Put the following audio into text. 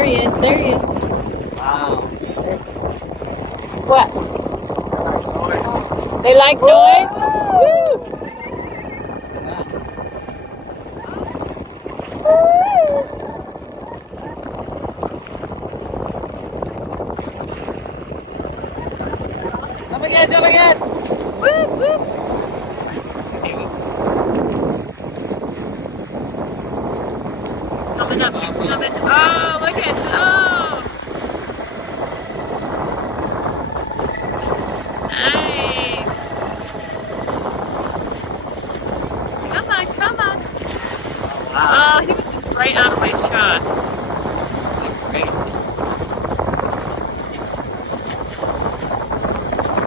There he is. There he is. Wow. What? They like noise? Woo! Jump again, jump again. Whoop, whoop. Coming up, he's coming. Oh, look at, oh.